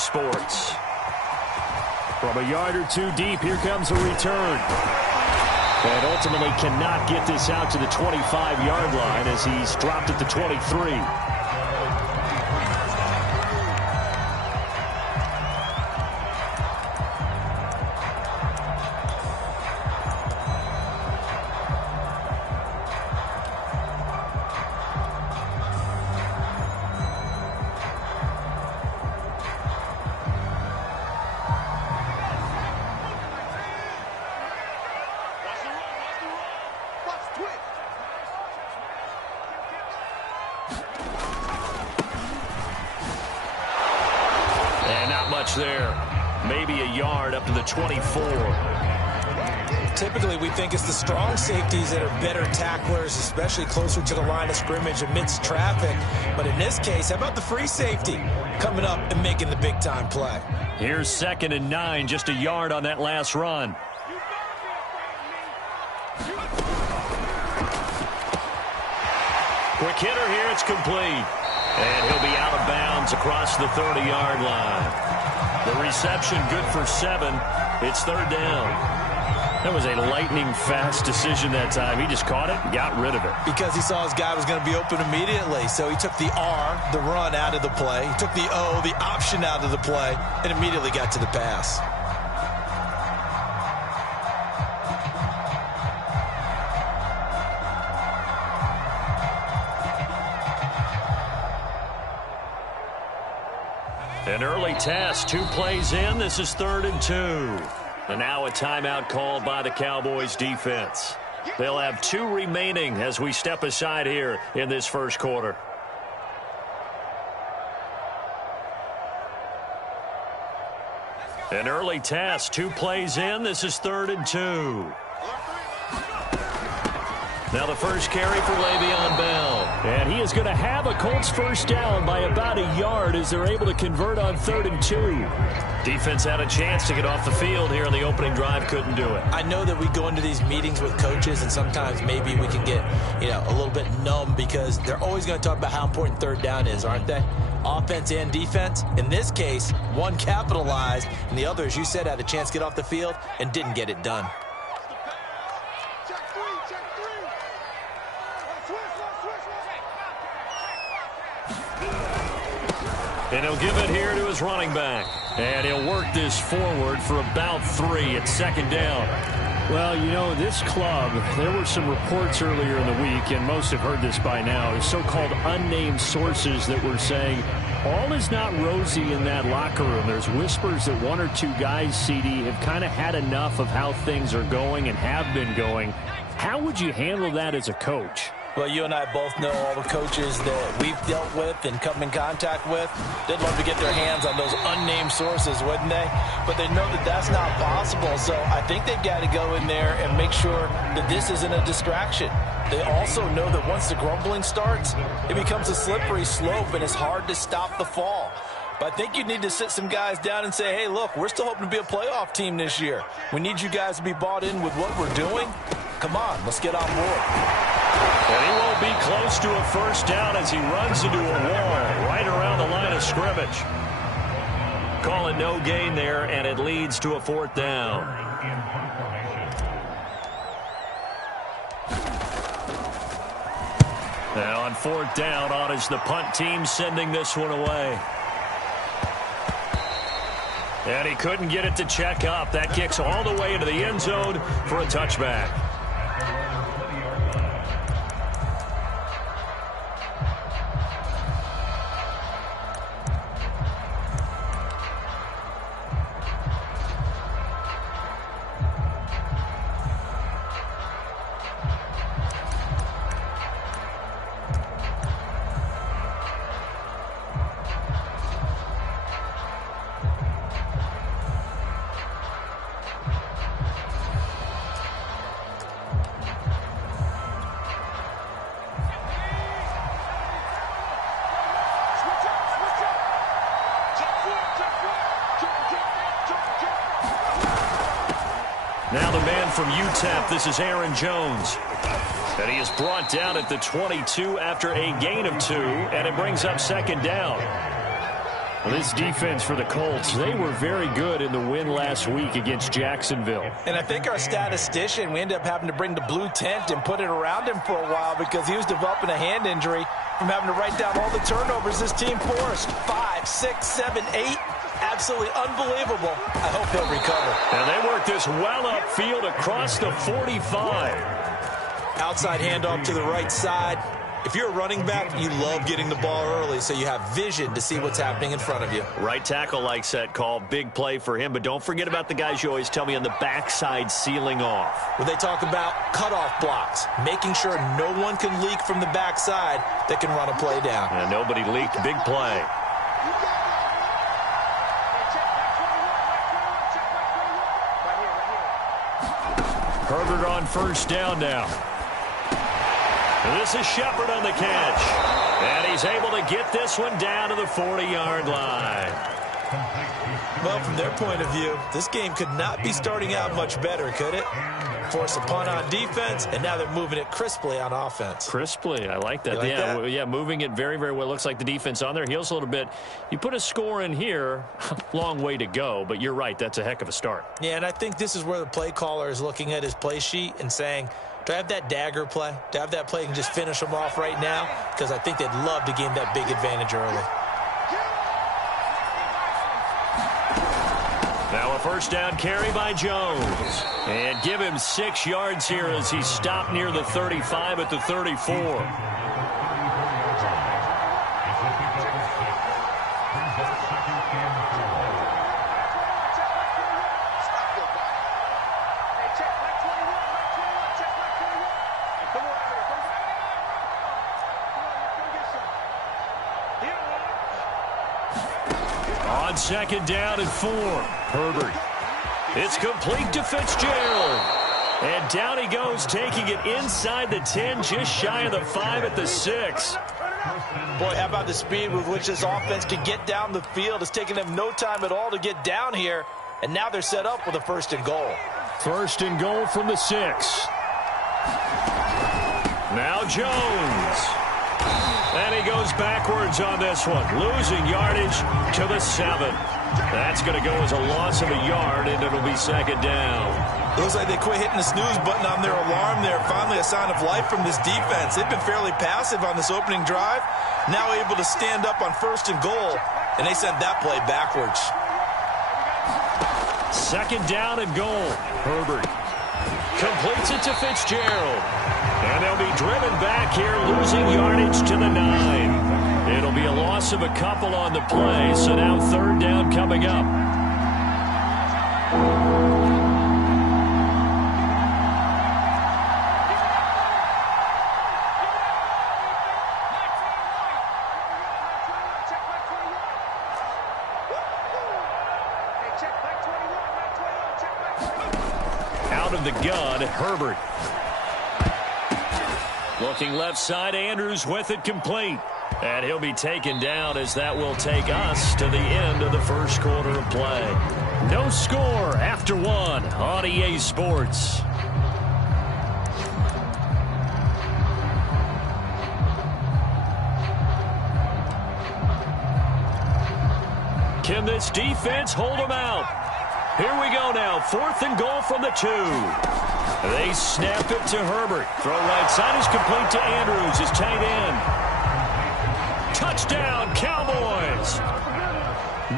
Sports. From a yard or two deep, here comes a return. And ultimately cannot get this out to the 25-yard line as he's dropped at the 23. There. Maybe a yard up to the 24. Typically, we think it's the strong safeties that are better tacklers, especially closer to the line of scrimmage amidst traffic. But in this case, how about the free safety coming up and making the big-time play? Here's 2nd and 9, just a yard on that last run. Quick hitter here, it's complete. And he'll be out of bounds across the 30-yard line. The reception good for 7. It's 3rd down. That was a lightning-fast decision that time. He just caught it and got rid of it. Because he saw his guy was going to be open immediately. So he took the R, the run, out of the play. He took the O, the option, out of the play, and immediately got to the pass. An early test, 2 plays in. This is 3rd and 2. And now a timeout called by the Cowboys defense. They'll have 2 remaining as we step aside here in this first quarter. An early test, 2 plays in. This is 3rd and 2. Now the first carry for Le'Veon Bell. And he is going to have a Colts first down by about a yard as they're able to convert on 3rd and 2. Defense had a chance to get off the field here in the opening drive, couldn't do it. I know that we go into these meetings with coaches and sometimes maybe we can get, a little bit numb because they're always going to talk about how important 3rd down is, aren't they? Offense and defense. In this case, one capitalized and the other, as you said, had a chance to get off the field and didn't get it done. And he'll give it here to his running back. And he'll work this forward for about 3 at 2nd down. Well, this club, there were some reports earlier in the week, and most have heard this by now, so-called unnamed sources that were saying all is not rosy in that locker room. There's whispers that 1 or 2 guys, CD, have kind of had enough of how things are going and have been going. How would you handle that as a coach? Well, you and I both know all the coaches that we've dealt with and come in contact with. They'd love to get their hands on those unnamed sources, wouldn't they? But they know that that's not possible, so I think they've got to go in there and make sure that this isn't a distraction. They also know that once the grumbling starts, it becomes a slippery slope and it's hard to stop the fall. But I think you need to sit some guys down and say, hey, look, we're still hoping to be a playoff team this year. We need you guys to be bought in with what we're doing. Come on, let's get on board. And he won't be close to a first down as he runs into a wall right around the line of scrimmage. Call it no gain there, and it leads to a 4th down. Now on 4th down, on is the punt team sending this one away. And he couldn't get it to check up. That kicks all the way into the end zone for a touchback. Now the man from UTEP, this is Aaron Jones. And he is brought down at the 22 after a gain of 2, and it brings up 2nd down. Well, this defense for the Colts, they were very good in the win last week against Jacksonville. And I think our statistician, we ended up having to bring the blue tent and put it around him for a while because he was developing a hand injury from having to write down all the turnovers this team forced. 5, 6, 7, 8. Absolutely unbelievable. I hope he'll recover. And they work this well upfield across the 45. Outside handoff to the right side. If you're a running back, you love getting the ball early so you have vision to see what's happening in front of you. Right tackle likes that call. Big play for him. But don't forget about the guys you always tell me on the backside sealing off. When they talk about cutoff blocks, making sure no one can leak from the backside that can run a play down. And nobody leaked. Big play. Herbert on first down now. And this is Shepard on the catch. And he's able to get this one down to the 40-yard line. Well, from their point of view, this game could not be starting out much better, could it? Force a punt on defense, and now they're moving it crisply on offense. Crisply, I like that. Yeah, moving it very, very well. Looks like the defense on their heels a little bit. You put a score in here, long way to go, but you're right, that's a heck of a start. Yeah, and I think this is where the play caller is looking at his play sheet and saying, do I have that dagger play? Do I have that play and just finish them off right now? Because I think they'd love to gain that big advantage early. Now a first down carry by Jones. And give him 6 yards here as he stopped near the 35 at the 34. On second down and 4. Herbert. It's complete to Fitzgerald. And down he goes, taking it inside the 10, just shy of the 5 at the 6. Boy, how about the speed with which this offense can get down the field? It's taken them no time at all to get down here. And now they're set up with a 1st and goal. 1st and goal from the 6. Now Jones. And he goes backwards on this one, losing yardage to the 7. That's going to go as a loss of a yard, and it'll be 2nd down. It looks like they quit hitting the snooze button on their alarm there. Finally a sign of life from this defense. They've been fairly passive on this opening drive. Now able to stand up on 1st and goal, and they sent that play backwards. 2nd down and goal. Herbert completes it to Fitzgerald. And they'll be driven back here, losing yardage to the 9. It'll be a loss of a couple on the play, so now 3rd down coming up. Out of the gun, Herbert. Looking left side, Andrews with it complete. And he'll be taken down as that will take us to the end of the 1st quarter of play. No score after 1 on EA Sports. Can this defense hold them out? Here we go now, 4th and goal from the 2. They snap it to Herbert. Throw right side is complete to Andrews, his tight end. Touchdown, Cowboys.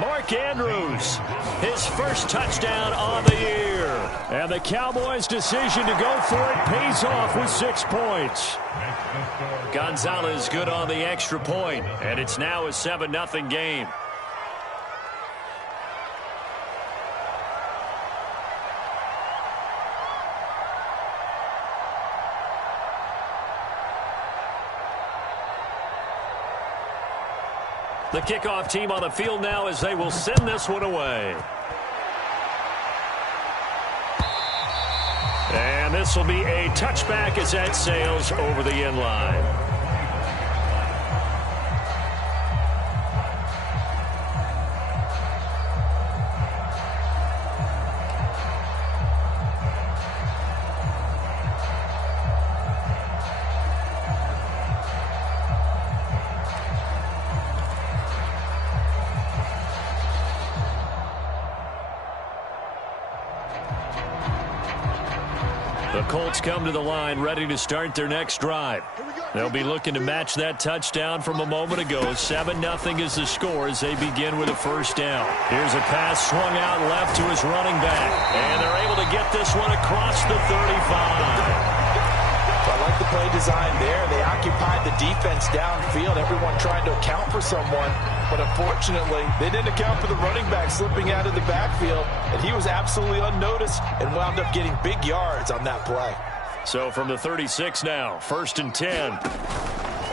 Mark Andrews, his 1st touchdown on the year. And the Cowboys' decision to go for it pays off with 6 points. Gonzalez good on the extra point, and it's now a 7-0 game. The kickoff team on the field now as they will send this one away. And this will be a touchback as that sails over the end line. The Colts come to the line ready to start their next drive. They'll be looking to match that touchdown from a moment ago. 7-0 is the score as they begin with a first down. Here's a pass swung out left to his running back. And they're able to get this one across the 35. I like the play design there. They occupied the defense downfield, everyone trying to account for someone. But unfortunately, they didn't account for the running back slipping out of the backfield. And he was absolutely unnoticed and wound up getting big yards on that play. So from the 36 now, 1st and 10.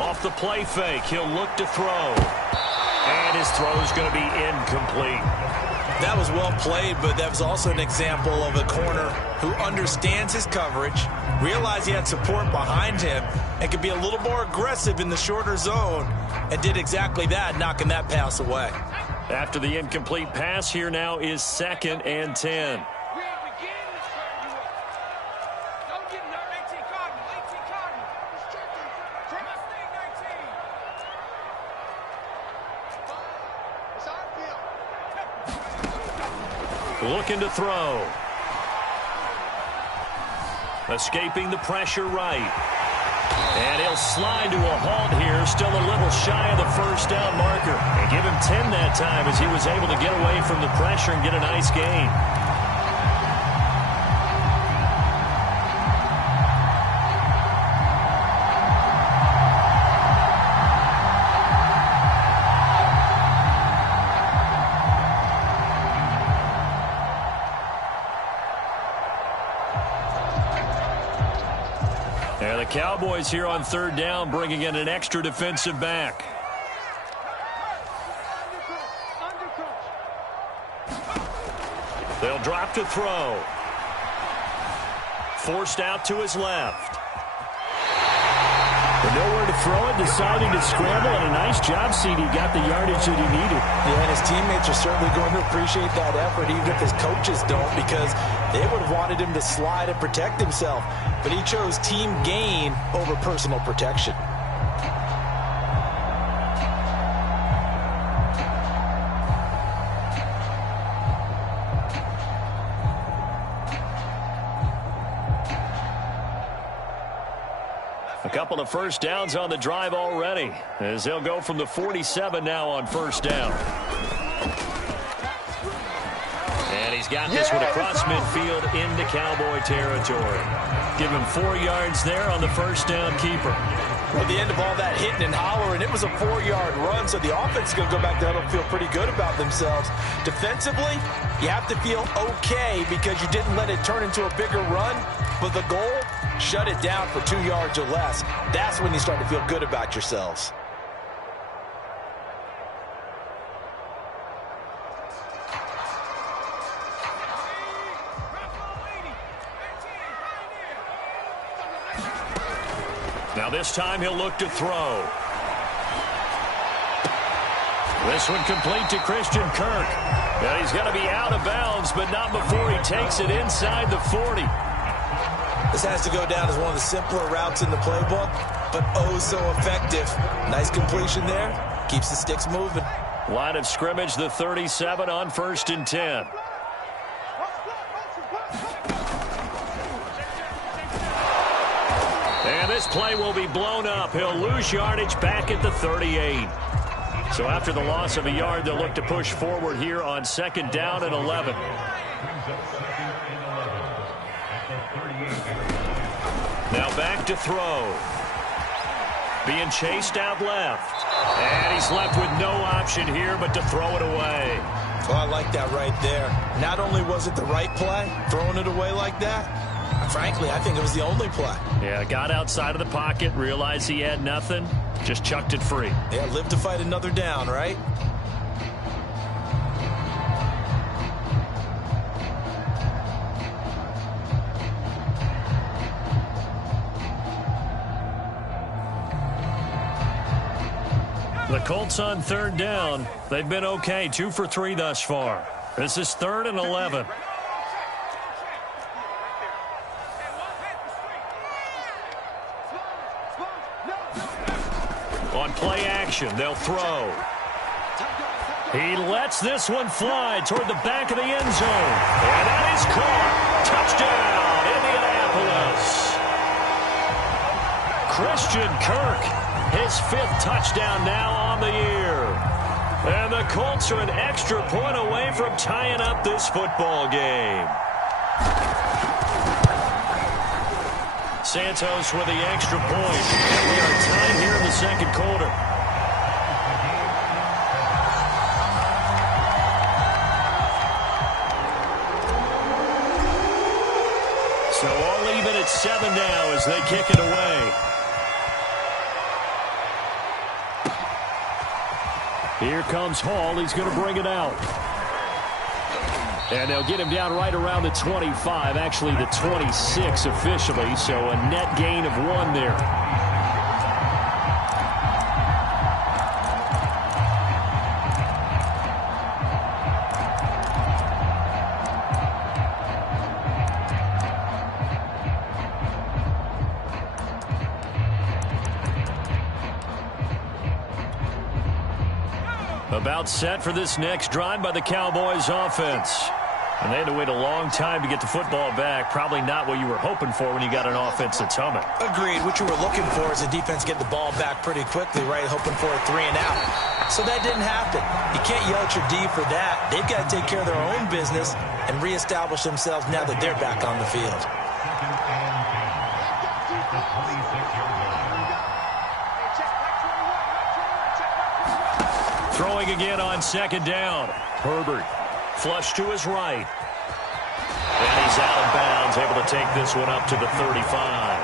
Off the play fake, he'll look to throw. And his throw is going to be incomplete. That was well played, but that was also an example of a corner who understands his coverage, realized he had support behind him, and could be a little more aggressive in the shorter zone, and did exactly that, knocking that pass away. After the incomplete pass, here now is 2nd and 10. Looking to throw. Escaping the pressure right. And he'll slide to a halt here. Still a little shy of the first down marker. And give him 10 that time as he was able to get away from the pressure and get a nice gain. And the Cowboys here on 3rd down bringing in an extra defensive back. They'll drop to throw. Forced out to his left. But nowhere to throw it, deciding to scramble, and a nice job, CD. Got the yardage that he needed. Yeah, and his teammates are certainly going to appreciate that effort, even if his coaches don't, because they would have wanted him to slide and protect himself. But he chose team gain over personal protection. A couple of first downs on the drive already, as they'll go from the 47 now on 1st down. And he's got this one across midfield into Cowboy territory. Give him 4 yards there on the first down keeper. At the end of all that hitting and hollering, it was a 4-yard run, so the offense is going to go back there and feel pretty good about themselves. Defensively, you have to feel okay because you didn't let it turn into a bigger run, but the goal, shut it down for 2 yards or less. That's when you start to feel good about yourselves. Now this time he'll look to throw. This one complete to Christian Kirk. And he's going to be out of bounds, but not before he takes it inside the 40. This has to go down as one of the simpler routes in the playbook, but oh so effective. Nice completion there. Keeps the sticks moving. Line of scrimmage, the 37 on 1st and 10. And this play will be blown up. He'll lose yardage back at the 38. So after the loss of a yard, they'll look to push forward here on 2nd down and 11. Now back to throw. Being chased out left. And he's left with no option here but to throw it away. Well, I like that right there. Not only was it the right play, throwing it away like that, frankly, I think it was the only play. Yeah, got outside of the pocket, realized he had nothing, just chucked it free. Yeah, live to fight another down, right? The Colts on 3rd down. They've been okay, 2 for 3 thus far. This is 3rd and 11. On play action, they'll throw. He lets this one fly toward the back of the end zone. And that is caught. Touchdown, Indianapolis. Indianapolis. Christian Kirk, his 5th touchdown now on the year. And the Colts are an extra point away from tying up this football game. Santos with the extra point. And we are tied here in the second quarter. So all even at 7 now as they kick it away. Here comes Hall. He's going to bring it out. And they'll get him down right around the 25, actually the 26 officially, so a net gain of 1 there. About set for this next drive by the Cowboys offense. And they had to wait a long time to get the football back. Probably not what you were hoping for when you got an offense that's humming. Agreed. What you were looking for is a defense get the ball back pretty quickly, right? Hoping for a 3 and out. So that didn't happen. You can't yell at your D for that. They've got to take care of their own business and reestablish themselves now that they're back on the field. Throwing again on 2nd down. Herbert, flush to his right. And he's out of bounds, able to take this one up to the 35.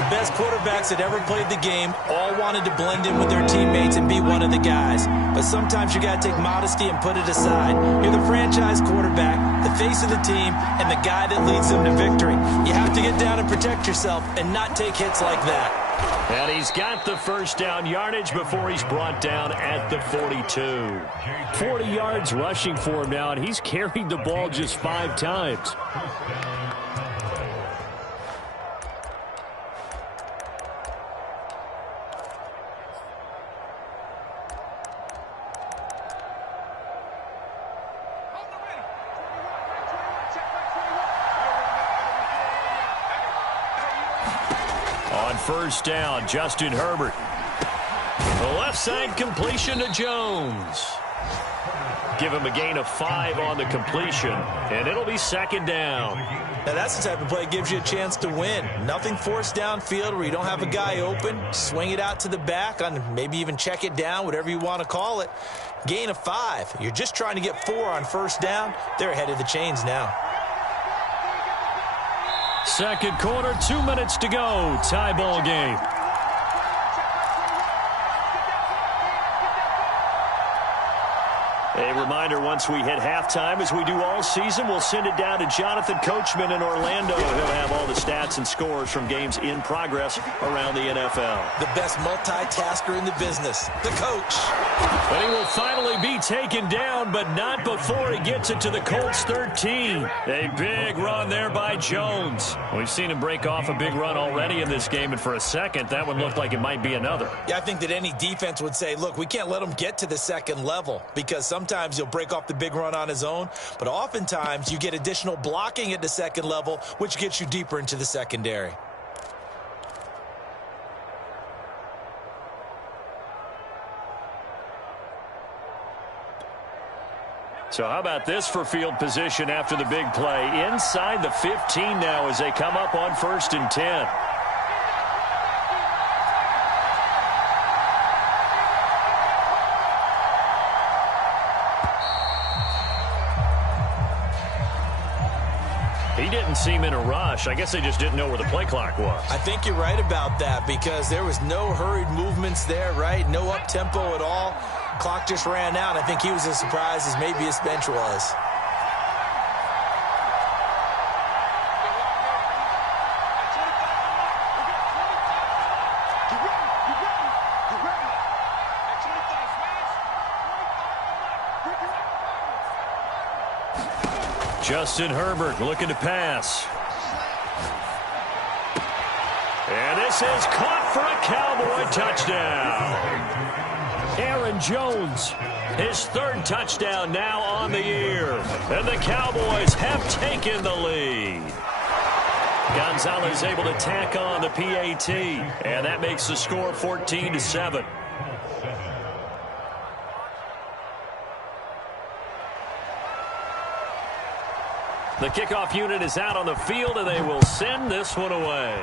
The best quarterbacks that ever played the game all wanted to blend in with their teammates and be one of the guys. But sometimes you got to take modesty and put it aside. You're the franchise quarterback, the face of the team, and the guy that leads them to victory. You have to get down and protect yourself and not take hits like that. And he's got the first down yardage before he's brought down at the 42. 40 yards rushing for him now, and he's carried the ball just 5 times. On first down, Justin Herbert. The left side completion to Jones. Give him a gain of 5 on the completion, and it'll be 2nd down. Now that's the type of play that gives you a chance to win. Nothing forced downfield where you don't have a guy open. Swing it out to the back, on maybe even check it down, whatever you want to call it. Gain of 5. You're just trying to get 4 on first down. They're ahead of the chains now. Second quarter, 2 minutes to go. Tie ball game. A reminder, once we hit halftime, as we do all season, we'll send it down to Jonathan Coachman in Orlando. He'll have all the stats and scores from games in progress around the NFL. The best multitasker in the business, the coach. But he will finally be taken down, but not before he gets it to the Colts 13. A big run there by Jones. We've seen him break off a big run already in this game, and for a second, that one looked like it might be another. Yeah, I think that any defense would say, look, we can't let him get to the second level, because sometimes he'll break off the big run on his own, but oftentimes you get additional blocking at the second level, which gets you deeper into the secondary. So how about this for field position after the big play? Inside the 15 now as they come up on 1st and 10. He didn't seem in a rush. I guess they just didn't know where the play clock was. I think you're right about that because there was no hurried movements there, right? No up-tempo at all. Clock just ran out. I think he was as surprised as maybe his bench was. Justin Herbert looking to pass. And this is caught for a Cowboy touchdown. Aaron Jones, his 3rd touchdown now on the year. And the Cowboys have taken the lead. Gonzalez able to tack on the PAT, and that makes the score 14-7. The kickoff unit is out on the field, and they will send this one away.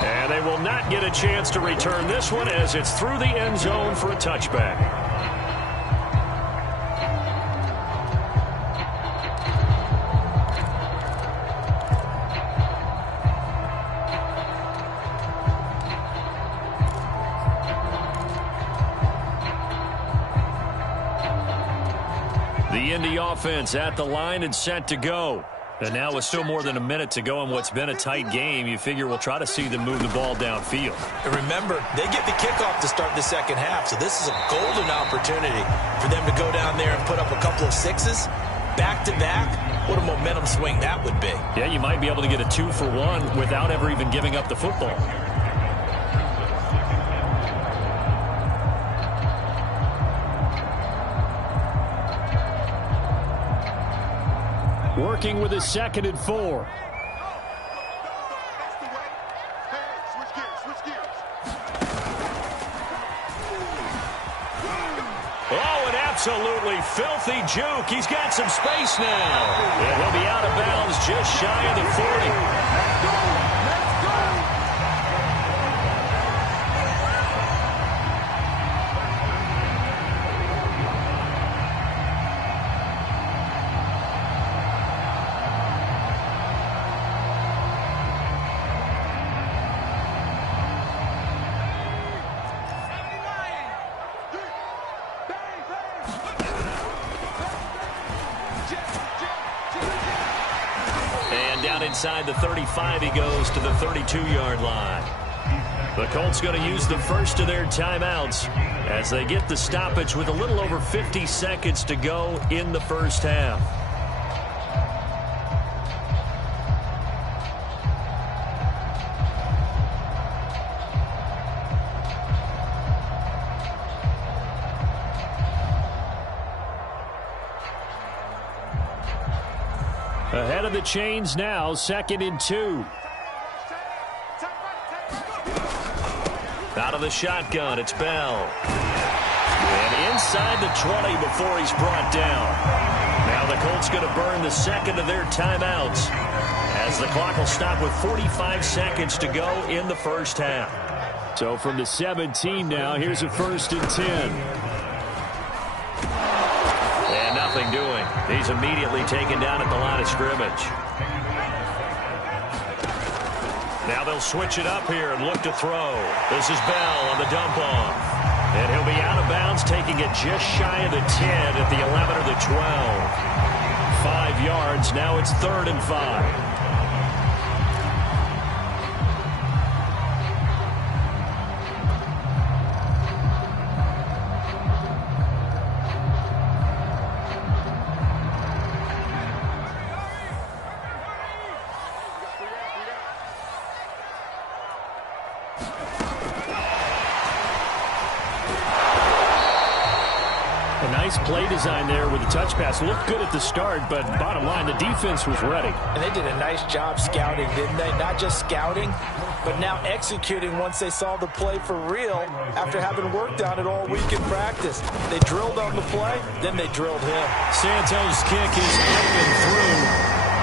And they will not get a chance to return this one as it's through the end zone for a touchback. The Indy offense at the line and set to go. And now with still more than a minute to go in what's been a tight game, you figure we'll try to see them move the ball downfield. And remember, they get the kickoff to start the second half, so this is a golden opportunity for them to go down there and put up a couple of sixes back-to-back. What a momentum swing that would be. Yeah, you might be able to get a 2-for-1 without ever even giving up the football. Working with a 2nd and 4. Oh, an absolutely filthy juke. He's got some space now. And he'll be out of bounds just shy of the 40. Inside the 35, he goes to the 32-yard line. The Colts going to use the first of their timeouts as they get the stoppage with a little over 50 seconds to go in the first half. Ahead of the chains now, 2nd and 2. Out of the shotgun, it's Bell. And inside the 20 before he's brought down. Now the Colts going to burn the second of their timeouts as the clock will stop with 45 seconds to go in the first half. So from the 17 now, here's a 1st and 10. Nothing doing. He's immediately taken down at the line of scrimmage. Now they'll switch it up here and look to throw. This is Bell on the dump off. And he'll be out of bounds, taking it just shy of the 10 at the 11 or the 12. 5 yards. Now it's 3rd and 5. Play design there with the touch pass. Looked good at the start, but bottom line, the defense was ready. And they did a nice job scouting, didn't they? Not just scouting, but now executing once they saw the play for real after having worked on it all week in practice. They drilled on the play, then they drilled him. Santos' kick is up and through.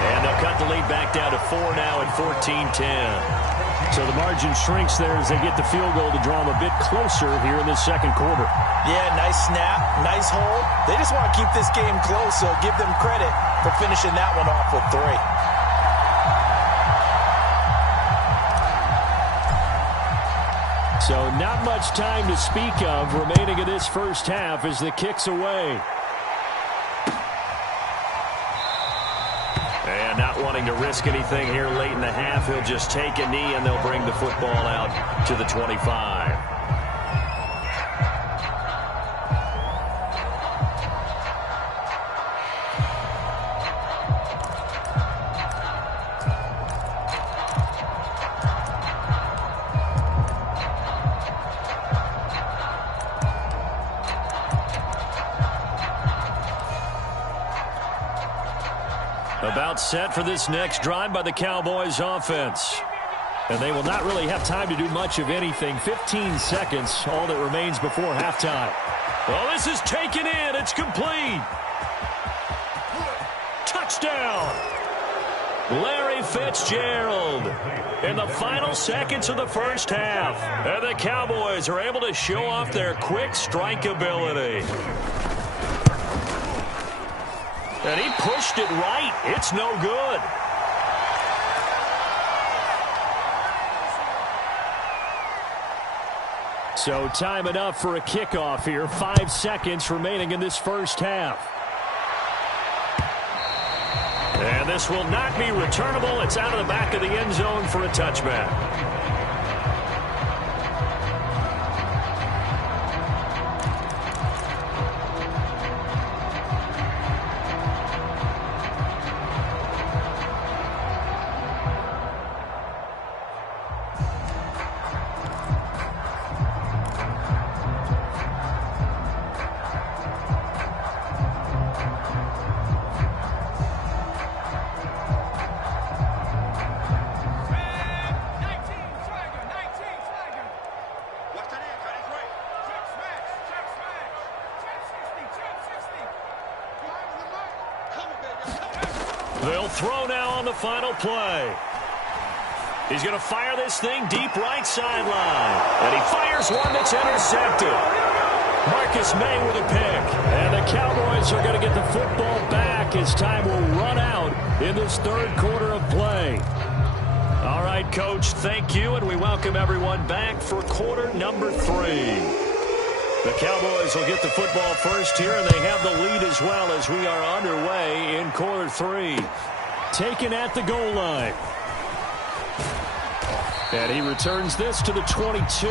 And they'll cut the lead back down to 4 now at 14-10. So the margin shrinks there as they get the field goal to draw them a bit closer here in this second quarter. Yeah, nice snap, nice hold. They just want to keep this game close, so give them credit for finishing that one off with 3. So not much time to speak of remaining in this first half as the kick's away. And not wanting to risk anything here late in the half, he'll just take a knee and they'll bring the football out to the 25. About set for this next drive by the Cowboys offense. And they will not really have time to do much of anything. 15 seconds, all that remains before halftime. Well, this is taken in. It's complete. Touchdown. Larry Fitzgerald in the final seconds of the first half. And the Cowboys are able to show off their quick strike ability. And he pushed it right. It's no good. So time enough for a kickoff here. 5 seconds remaining in this first half. And this will not be returnable. It's out of the back of the end zone for a touchback. They'll throw now on the final play. He's going to fire this thing deep right sideline. And he fires one that's intercepted. Marcus May with a pick. And the Cowboys are going to get the football back as time will run out in this third quarter of play. All right, Coach, thank you, and we welcome everyone back for quarter number 3. The Cowboys will get the football first here, and they have the lead as well as we are underway in quarter 3. Taken at the goal line. And he returns this to the 22.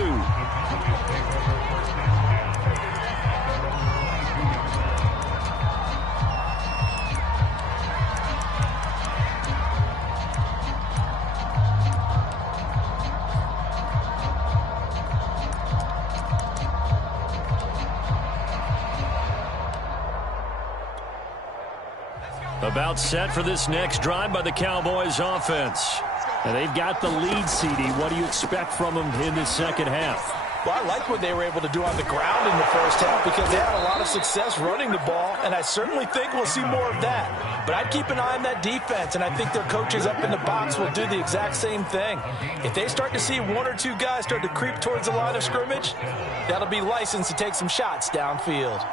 About set for this next drive by the Cowboys offense. And they've got the lead, CD. What do you expect from them in this second half? Well, I like what they were able to do on the ground in the first half because they had a lot of success running the ball, and I certainly think we'll see more of that. But I'd keep an eye on that defense, and I think their coaches up in the box will do the exact same thing. If they start to see one or two guys start to creep towards the line of scrimmage, that'll be licensed to take some shots downfield.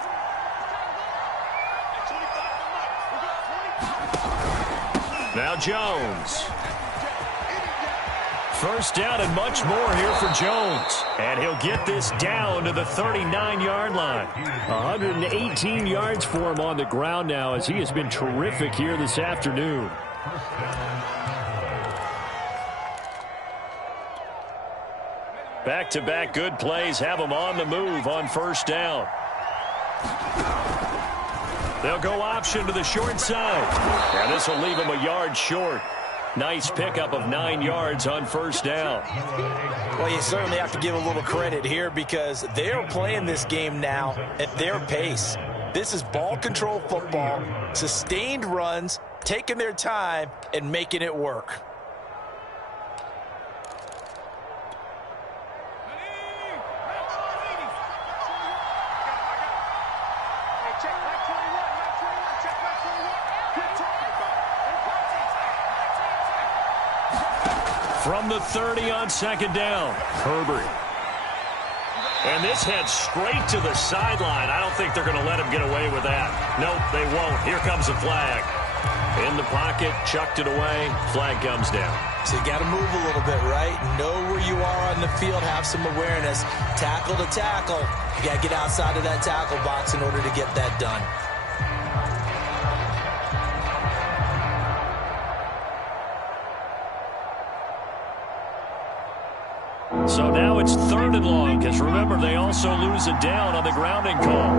Now Jones. First down and much more here for Jones. And he'll get this down to the 39-yard line. 118 yards for him on the ground now as he has been terrific here this afternoon. Back-to-back good plays have him on the move on first down. They'll go option to the short side. And this will leave him a yard short. Nice pickup of 9 yards on first down. Well, you certainly have to give a little credit here because they're playing this game now at their pace. This is ball control football, sustained runs, taking their time, and making it work. From the 30 on second down, Herbert. And this heads straight to the sideline. I don't think they're going to let him get away with that. Nope, they won't. Here comes a flag. In the pocket, chucked it away. Flag comes down. So you got to move a little bit, right? Know where you are on the field. Have some awareness. Tackle to tackle. You got to get outside of that tackle box in order to get that done. So now it's 3rd and long, because remember, they also lose a down on the grounding call.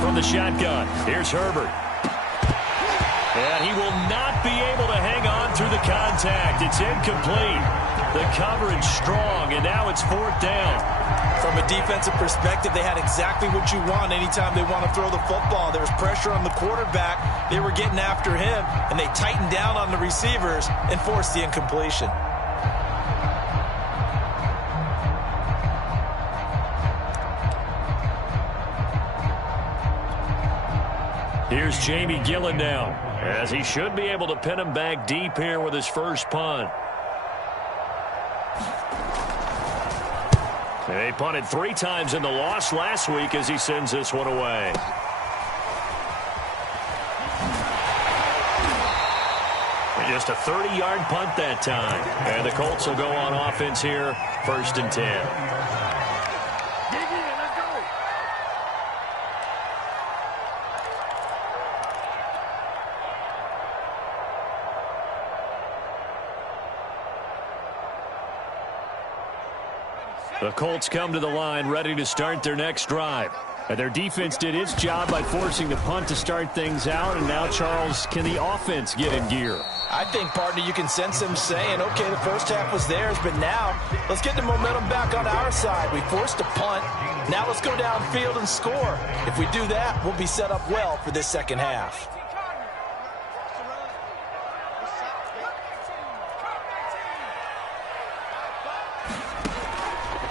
From the shotgun, here's Herbert. And he will not be able to hang on through the contact. It's incomplete. The coverage strong, and now it's 4th down. From a defensive perspective, they had exactly what you want anytime they want to throw the football. There was pressure on the quarterback. They were getting after him, and they tightened down on the receivers and forced the incompletion. Here's Jamie Gillen now, as he should be able to pin him back deep here with his first punt. They punted 3 times in the loss last week as he sends this one away. Just a 30-yard punt that time. And the Colts will go on offense here, 1st and 10. The Colts come to the line ready to start their next drive. And their defense did its job by forcing the punt to start things out. And now, Charles, can the offense get in gear? I think, partner, you can sense them saying, okay, the first half was theirs, but now let's get the momentum back on our side. We forced a punt. Now let's go downfield and score. If we do that, we'll be set up well for this second half.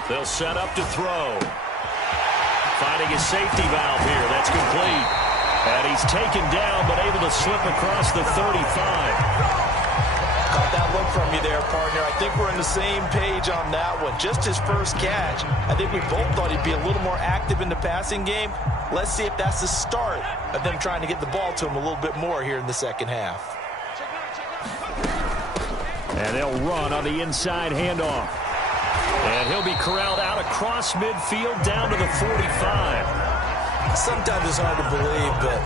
They'll set up to throw. Finding his safety valve here. That's complete. And he's taken down, but able to slip across the 35. Caught that look from you there, partner. I think we're on the same page on that one. Just his first catch. I think we both thought he'd be a little more active in the passing game. Let's see if that's the start of them trying to get the ball to him a little bit more here in the second half. And they'll run on the inside handoff. And he'll be corralled out across midfield down to the 45. Sometimes it's hard to believe, but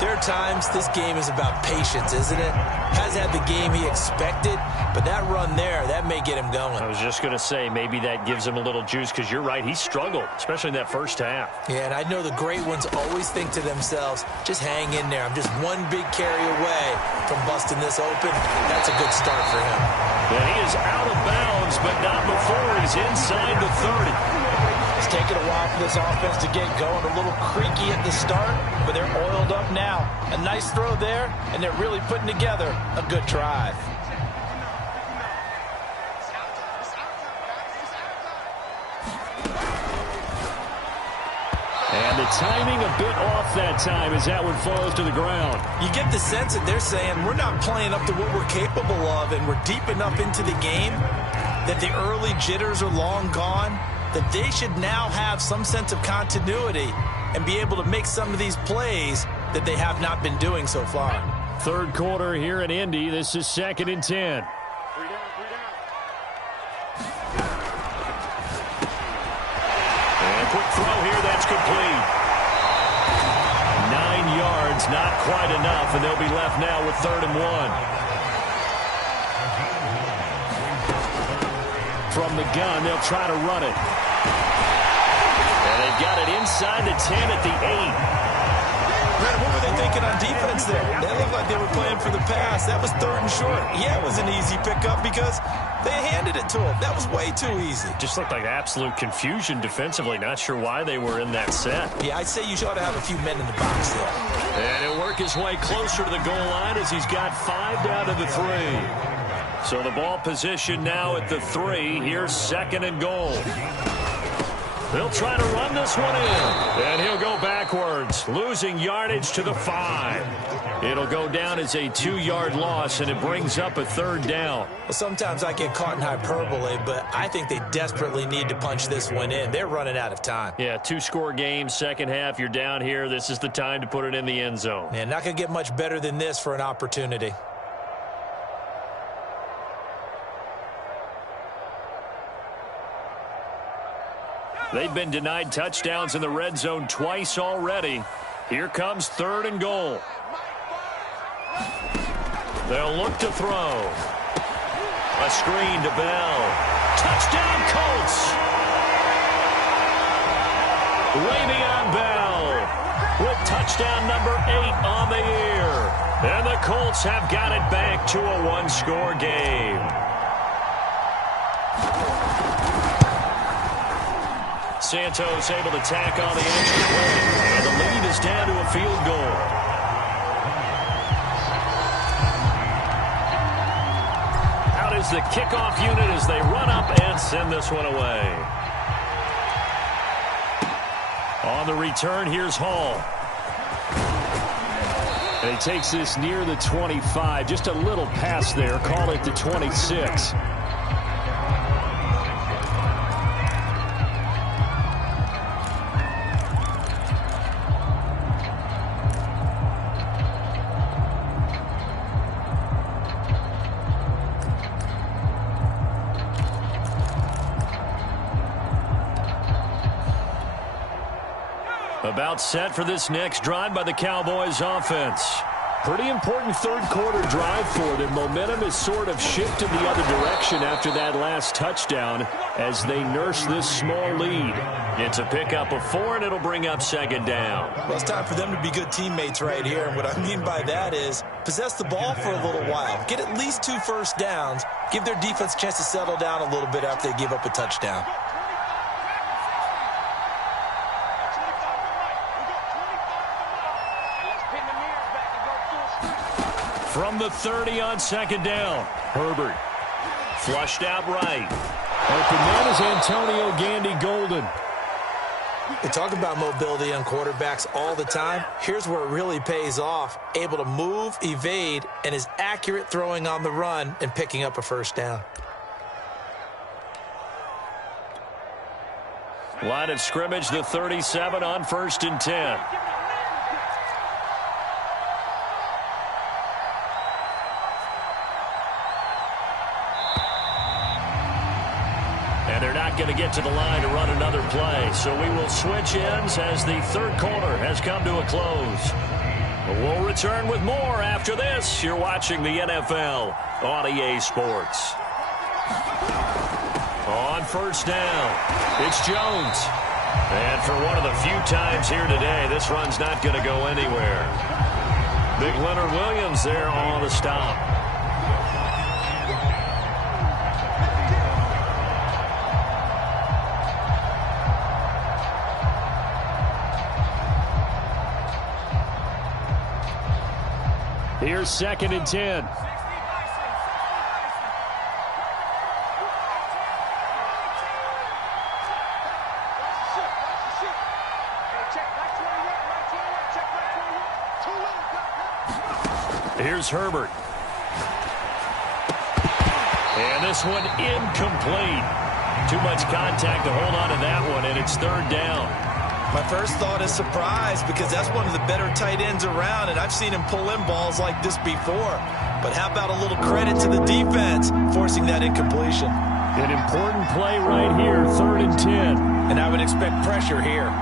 there are times this game is about patience, isn't it? Has had the game he expected, but that run there, that may get him going. I was just going to say, maybe that gives him a little juice, because you're right, he struggled, especially in that first half. Yeah, and I know the great ones always think to themselves, just hang in there. I'm just one big carry away from busting this open. That's a good start for him. And he is out of bounds, but not before he's inside the 30. It's taken a while for this offense to get going. A little creaky at the start, but they're oiled up now. A nice throw there, and they're really putting together a good drive. And the timing a bit off that time as that one falls to the ground. You get the sense that they're saying we're not playing up to what we're capable of, and we're deep enough into the game that the early jitters are long gone, that they should now have some sense of continuity and be able to make some of these plays that they have not been doing so far. Third quarter here in Indy. This is 2nd and 10. And a quick throw here. That's complete. 9 yards, not quite enough, and they'll be left now with 3rd and 1. From the gun, they'll try to run it. And they've got it inside the 10 at the 8. Man, what were they thinking on defense there? They looked like they were playing for the pass. That was 3rd and short. Yeah, it was an easy pickup because they handed it to him. That was way too easy. Just looked like absolute confusion defensively. Not sure why they were in that set. Yeah, I'd say you ought to have a few men in the box there. And he'll work his way closer to the goal line as he's got 5 down to the 3. So the ball position now at the 3. Here's 2nd and goal. They'll try to run this one in. And he'll go backwards, losing yardage to the 5. It'll go down as a 2-yard loss, and it brings up a 3rd down. Well, sometimes I get caught in hyperbole, but I think they desperately need to punch this one in. They're running out of time. Yeah, 2-score game, second half. You're down here. This is the time to put it in the end zone. Man, not going to get much better than this for an opportunity. They've been denied touchdowns in the red zone twice already. Here comes 3rd and goal. They'll look to throw. A screen to Bell. Touchdown, Colts! Waving on Bell with touchdown number 8 on the year. And the Colts have got it back to a 1-score game. Santos able to tack on the extra point. And the lead is down to a field goal. Out is the kickoff unit as they run up and send this one away. On the return, here's Hall. And he takes this near the 25. Just a little pass there. Call it the 26. About set for this next drive by the Cowboys offense. Pretty important third quarter drive for them. Momentum has sort of shifted the other direction after that last touchdown as they nurse this small lead. It's a pickup of 4, and it'll bring up second down. Well, it's time for them to be good teammates right here. And what I mean by that is possess the ball for a little while. Get at least 2 first downs. Give their defense a chance to settle down a little bit after they give up a touchdown. From the 30 on second down. Herbert. Flushed out right. Open man is Antonio Gandy-Golden. We talk about mobility on quarterbacks all the time. Here's where it really pays off. Able to move, evade, and is accurate throwing on the run and picking up a first down. Line of scrimmage, the 37 on 1st and 10. And they're not going to get to the line to run another play. So we will switch ends as the third quarter has come to a close. We'll return with more after this. You're watching the NFL on EA Sports. On first down, it's Jones. And for one of the few times here today, this run's not going to go anywhere. Big Leonard Williams there on the stop. Here's 2nd and 10. Here's Herbert. And this one incomplete. Too much contact to hold on to that one, and it's 3rd down. My first thought is surprise because that's one of the better tight ends around, and I've seen him pull in balls like this before. But how about a little credit to the defense forcing that incompletion? An important play right here, 3rd and 10. And I would expect pressure here.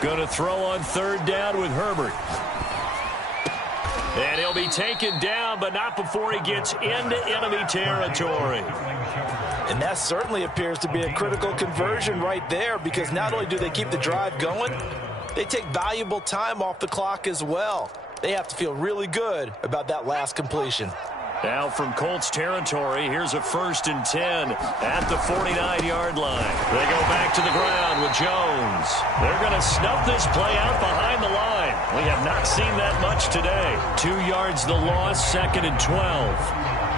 Going to throw on 3rd down with Herbert. And he'll be taken down, but not before he gets into enemy territory. And that certainly appears to be a critical conversion right there because not only do they keep the drive going, they take valuable time off the clock as well. They have to feel really good about that last completion. Now from Colts territory, here's a 1st and 10 at the 49-yard line. They go back to the ground with Jones. They're going to snuff this play out behind the line. We have not seen that much today. 2 yards the loss, 2nd and 12.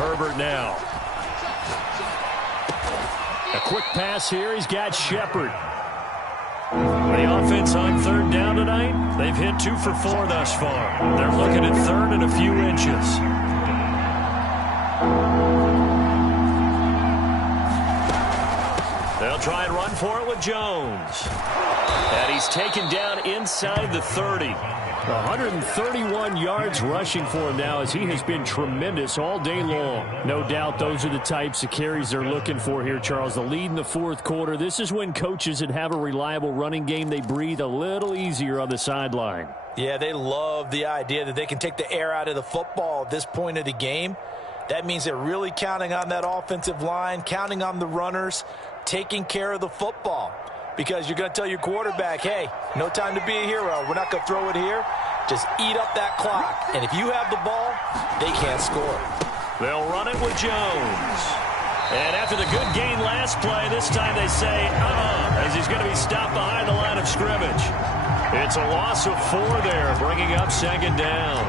Herbert now. A quick pass here. He's got Shepard. The offense on 3rd down tonight, they've hit 2 for 4 thus far. They're looking at 3rd and a few inches. They'll try and run for it with Jones. And he he's taken down inside the 30. 131 yards rushing for him now as he has been tremendous all day long. No doubt those are the types of carries they're looking for here, Charles. The lead in the fourth quarter. This is when coaches that have a reliable running game, they breathe a little easier on the sideline. Yeah, they love the idea that they can take the air out of the football at this point of the game. That means they're really counting on that offensive line, counting on the runners, taking care of the football. Because you're going to tell your quarterback, hey, no time to be a hero. We're not going to throw it here. Just eat up that clock. And if you have the ball, they can't score. They'll run it with Jones. And after the good gain last play, this time they say, as he's going to be stopped behind the line of scrimmage. It's a loss of 4 there, bringing up second down.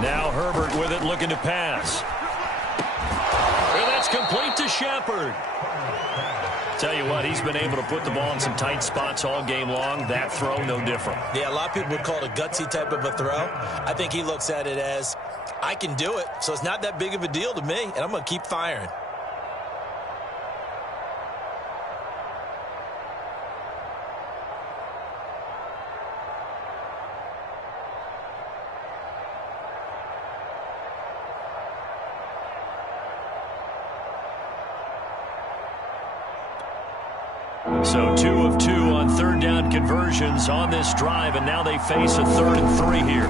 Now Herbert with it, looking to pass. And that's complete to Shepard. Tell you what, he's been able to put the ball in some tight spots all game long. That throw, no different. Yeah, a lot of people would call it a gutsy type of a throw. I think he looks at it as, I can do it, so it's not that big of a deal to me, and I'm going to keep firing. So 2 of 2 on third down conversions on this drive, and now they face a 3rd and 3 here.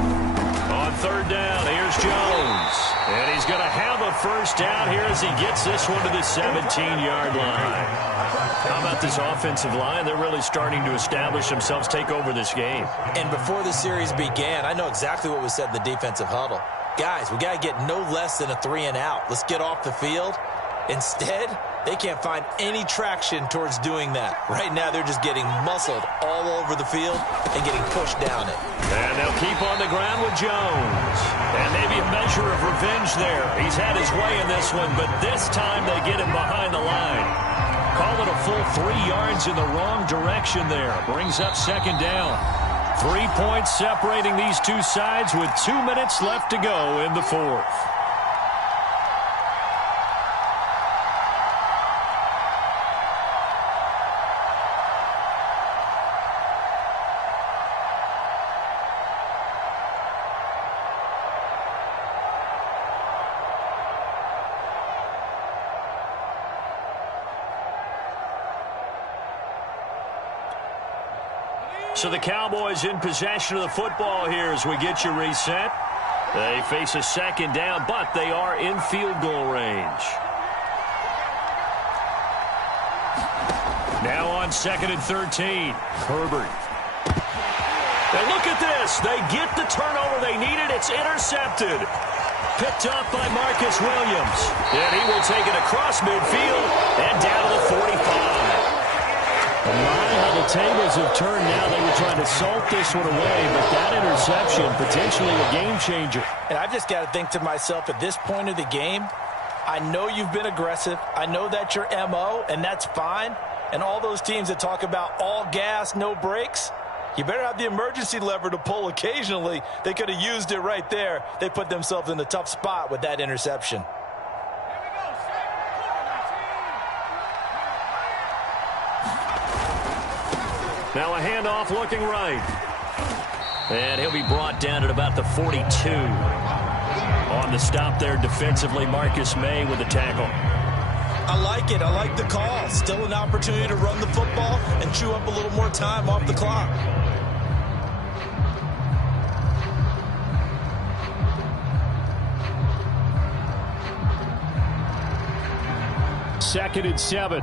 On third down, here's Jones. And he's going to have a first down here as he gets this one to the 17-yard line. How about this offensive line? They're really starting to establish themselves, take over this game. And before the series began, I know exactly what was said in the defensive huddle. Guys, we got to get no less than a 3 and out. Let's get off the field. Instead, they can't find any traction towards doing that. Right now, they're just getting muscled all over the field and getting pushed down it. And they'll keep on the ground with Jones. And maybe a measure of revenge there. He's had his way in this one, but this time they get him behind the line. Call it a full 3 yards in the wrong direction there. Brings up second down. 3 points separating these two sides with 2 minutes left to go in the fourth. So the Cowboys in possession of the football here as we get you reset. They face a second down, but they are in field goal range. Now on 2nd and 13. Herbert. And look at this. They get the turnover they needed. It's intercepted. Picked up by Marcus Williams. And he will take it across midfield and down to the 45. How the tables have turned now. They were trying to salt this one away, but that interception, potentially a game changer. And I've just got to think to myself, at this point of the game, I know you've been aggressive. I know that's your MO, and that's fine. And all those teams that talk about all gas, no brakes, you better have the emergency lever to pull occasionally. They could have used it right there. They put themselves in a tough spot with that interception. Now a handoff looking right. And he'll be brought down at about the 42. On the stop there defensively, Marcus May with the tackle. I like it. I like the call. Still an opportunity to run the football and chew up a little more time off the clock. Second and 7.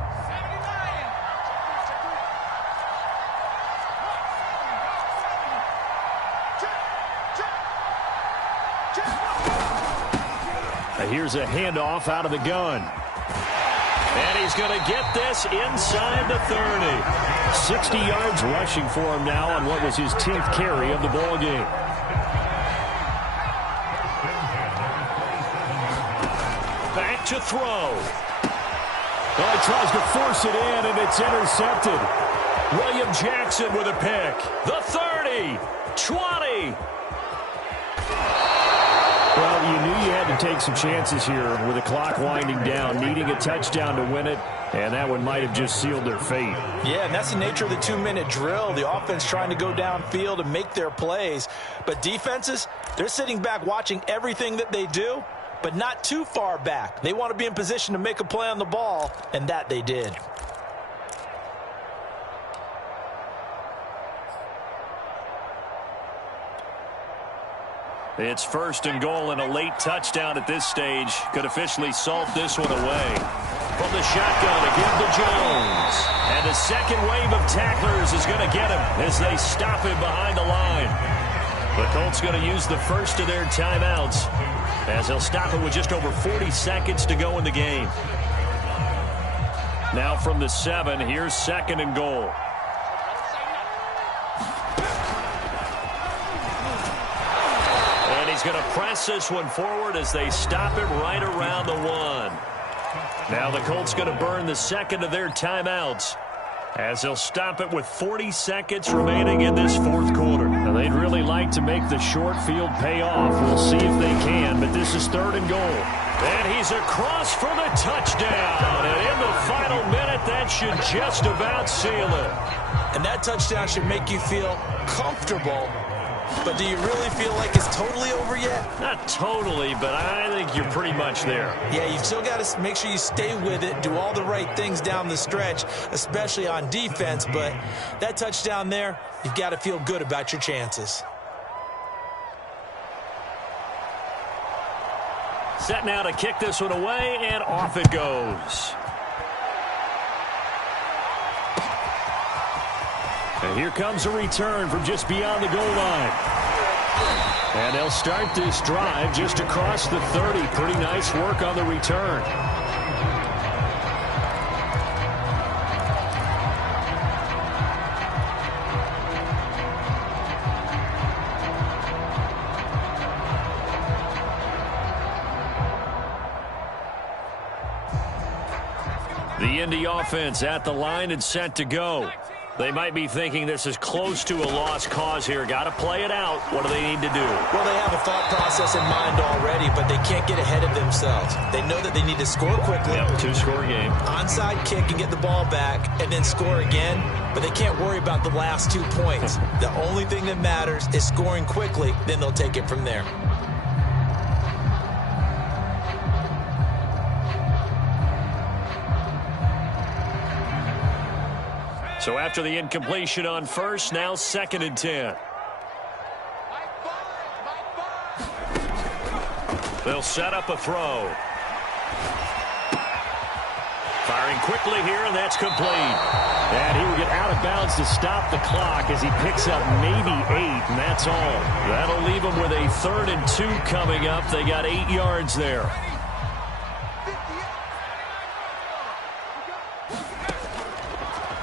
Here's a handoff out of the gun. And he's going to get this inside the 30. 60 yards rushing for him now on what was his 10th carry of the ball game. Back to throw. Well, he tries to force it in, and it's intercepted. William Jackson with a pick. The 30, 20. Well, you knew you had to take some chances here with the clock winding down, needing a touchdown to win it, and that one might have just sealed their fate. Yeah, and that's the nature of the 2-minute drill. The offense trying to go downfield and make their plays. But defenses, they're sitting back watching everything that they do, but not too far back. They want to be in position to make a play on the ball, and that they did. It's 1st and goal, and a late touchdown at this stage could officially salt this one away. From the shotgun, again to Jones. And the second wave of tacklers is going to get him as they stop him behind the line. The Colts going to use the first of their timeouts as they'll stop it with just over 40 seconds to go in the game. Now from the 7, here's 2nd and goal. He's going to press this one forward as they stop him right around the 1. Now the Colts going to burn the second of their timeouts as they'll stop it with 40 seconds remaining in this 4th quarter. Now they'd really like to make the short field pay off. We'll see if they can, but this is 3rd and goal. And he's across for the touchdown. And in the final minute, that should just about seal it. And that touchdown should make you feel comfortable. But do you really feel like it's totally over yet? Not totally, but I think you're pretty much there. Yeah, you've still got to make sure you stay with it, do all the right things down the stretch, especially on defense. But that touchdown there, you've got to feel good about your chances. Set now to kick this one away, and off it goes. And here comes a return from just beyond the goal line. And they'll start this drive just across the 30. Pretty nice work on the return. The Indy offense at the line and set to go. They might be thinking this is close to a lost cause here. Got to play it out. What do they need to do? Well, they have a thought process in mind already, but they can't get ahead of themselves. They know that they need to score quickly. Yep, 2-score game. Onside kick and get the ball back and then score again, but they can't worry about the last 2 points. The only thing that matters is scoring quickly, then they'll take it from there. So after the incompletion on first, now 2nd and 10. They'll set up a throw. Firing quickly here, and that's complete. And he will get out of bounds to stop the clock as he picks up maybe 8, and that's all. That'll leave them with a 3rd and 2 coming up. They got 8 yards there.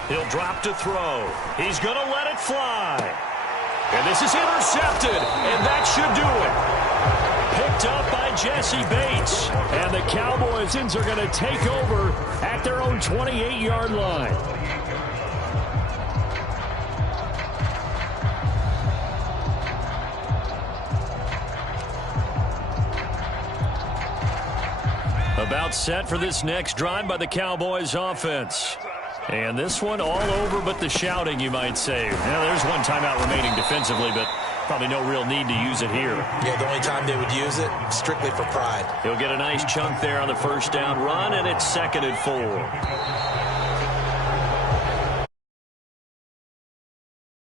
He'll drop to throw. He's going to let it fly. And this is intercepted, and that should do it. Picked up by Jesse Bates. And the Cowboys are going to take over at their own 28-yard line. About set for this next drive by the Cowboys offense. And this one all over but the shouting, you might say. Now, there's one timeout remaining defensively, but probably no real need to use it here. Yeah, the only time they would use it, strictly for pride. He'll get a nice chunk there on the first down run, and it's 2nd and 4.